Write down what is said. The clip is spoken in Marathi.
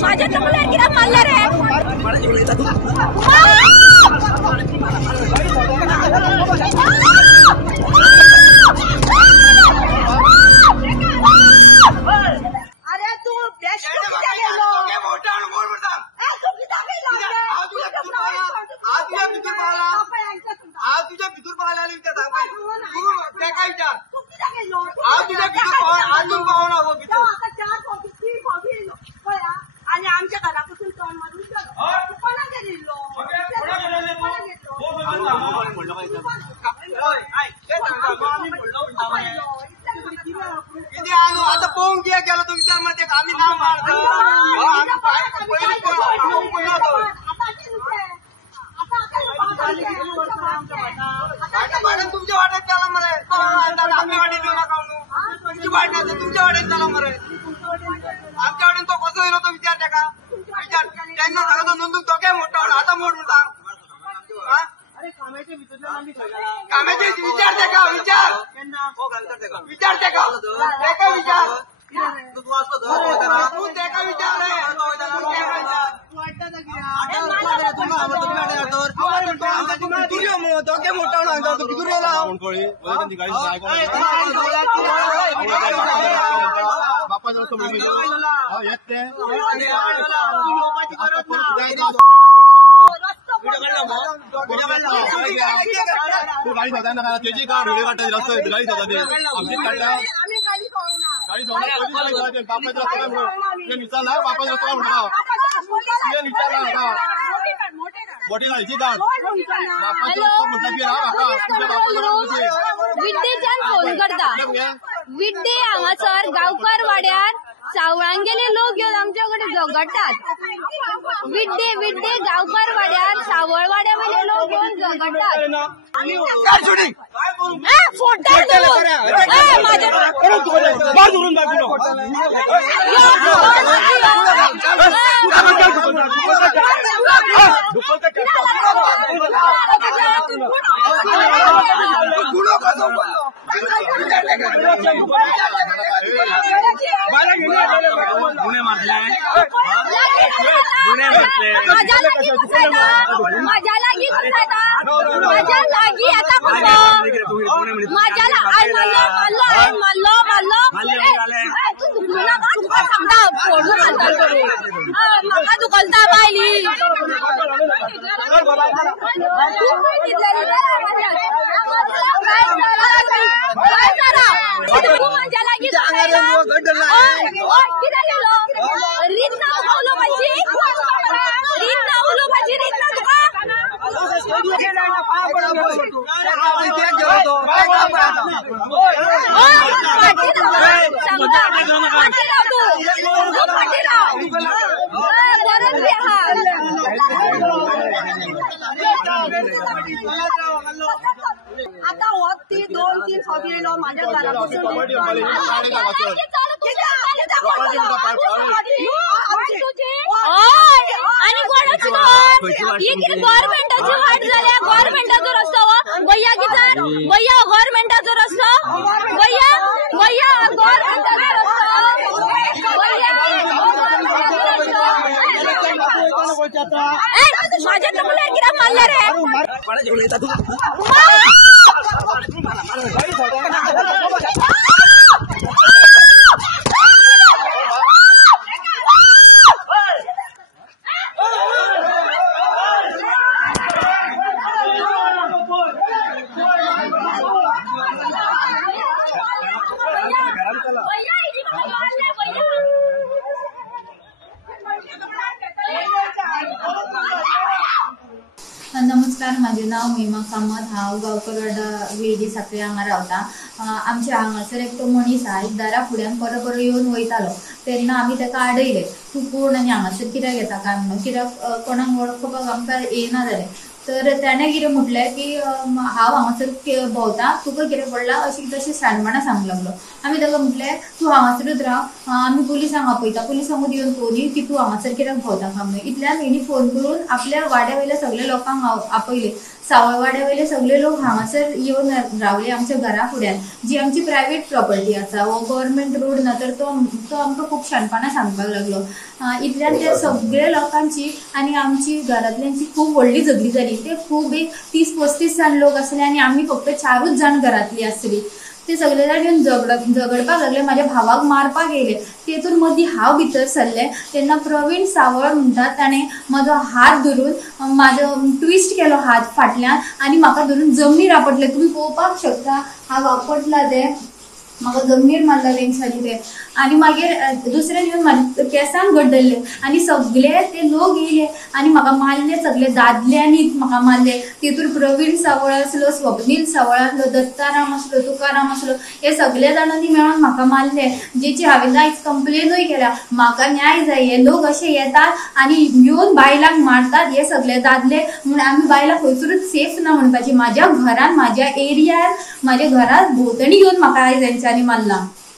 माझ्या टोपल्या किरा मारला रे अरे तू बेस्ट तुझ्या भितूर पाहायला आणि आमच्या घरापासून टोन मारून आता पोहून गेलो तो विचार मध्ये आम्ही नाव मारतो तुमच्या वाट्यात त्याला मरे आम्ही वाटेत देऊ नका तुमची वाटण्याचं तुमच्या वाट्यात त्याला मरे आमच्या वाटेन तो कसं होईल तो विचार त्या का विचार त्यांना सांगतो नोंदून तो काय मोठा होणार आता मोठून सांग कामाचे विचार त्या का विचार विचार त्या का विचार तू गाडी होता ना त्याची का व्हिडिओ काढता रस्ता गाडी होता ते आमचीच काढला गाडी बापाचा विचारला बापाचा रस्ता म्हणा विचारला मोठी गाडीची गाड बापाचा मोठा की विड्डेच्यान फोन करता विड्डे हांगासर गांवकार वाड्यार सावळांगेले लोक येऊन आमच्याकडे झगडतात विड्डे गांवकार वाड्यार सावळ वाड्यावयले लोक येऊन झगडतात माझ्या लागी आता माझ्या दुखलता पाहिली माझ्या लागी रीत ना उगवलो पाहिजे रीत ना उगवलो पाहिजे रीत ना आता होत ती 2-3 फावटी येलो माझ्या घरापासून आणि कोणाची गव्हर्नमेंटाची वाट झाल्या गव्हर्नमेंटाचो रस्तो भैया किती भैया गव्हर्नमेंटाचो रस्तो भैया गव्हर्नमेंटाचो रस्तो माझ्या टोपल्या किरा मारला रे नमस्कार, माझे माझें नांव महिमा कामत। हांव गांवकर वाडा वेळी साखळे हांगा रावता। आमच्या हांगासर एकटो मनीस आहा, एक दारा फुड्यान बरो येवन वयतालो। तेन्ना आमी ताका आडयलें, तूं कोण आनी हांगासर कित्याक येता काय म्हणून, कित्याक कोणाक वळखपाक आमकां येना जालें। तर ताणें कितें म्हटलें की हांव हांगासर भोंवता, तुका कितें पडलां अशी तशी शाणपणां सांगूंक लागलो। आमी ताका म्हटलें तूं हांगासरूच राव, आमी पुलिसांक आपयता, पुलिसांकूच येवन पळोवनी की तूं हांगासर कित्याक भोंवता काय म्हणून। इतल्यान हेणी फोन करून आपल्या वाड्या वयल्या सगळ्या लोकांक आपयले। सावळ वाड्या वयले सगळे लोक हांगासर येवन रावले आमच्या घरा फुड्यान, जी आमची प्रायवेट प्रॉपर्टी आसा, हो गव्हर्नमेंट रोड ना, तर तो आमकां खूब शाणपणां सांगपाक लागलो। इतल्यान त्या सगळ्या लोकांची आनी आमची घरांतल्यांची खूब व्हडली झगडी जाली। ते खूब एक 30-35 जाण लोक आसले आनी आमी फक्त 4च जाण घरांतली आसली। ते सगळे जाण येवन झगडपाक लागले, म्हाज्या भावाक मारपाक येयले। तेतून मदीं हांव भितर सरलें तेन्ना प्रवीण सावळ म्हणटा ताणें म्हजो हात धरून म्हाजो ट्विस्ट केलो हात फाटल्यान आनी म्हाका धरून जमनीर आपटलें। तुमी पळोवपाक शकता हांव आपटला तें, म्हाका जमनीर मारला तेंच्यांनी ते। आनी मागीर दुसऱ्या दिवस म्हाज्या केंसांक गड्डले आनी सगळे ते लोक येयले आनी म्हाका मारले, सगळे दादल्यांनी म्हाका मारले। तितून प्रवीण सावळ आसलो, स्वप्नील सावळ आसलो, दत्ताराम आसलो, तुकाराम आसलो, हे सगळे जाणांनी मेळून म्हाका मारले, जेची हांवें आयज कंप्लेनूय केल्या। म्हाका न्याय जाय, हे लोक अशे येतात आनी येवन बायलांक मारतात, हे सगळे दादले म्हूण आमी बायलां खंयसरूच सेफ ना म्हणपाची। म्हाज्या घरान, म्हाज्या एरियान, म्हाज्या घरा भोंवतणी येवन म्हाका आयज हेंच्यांनी मारला।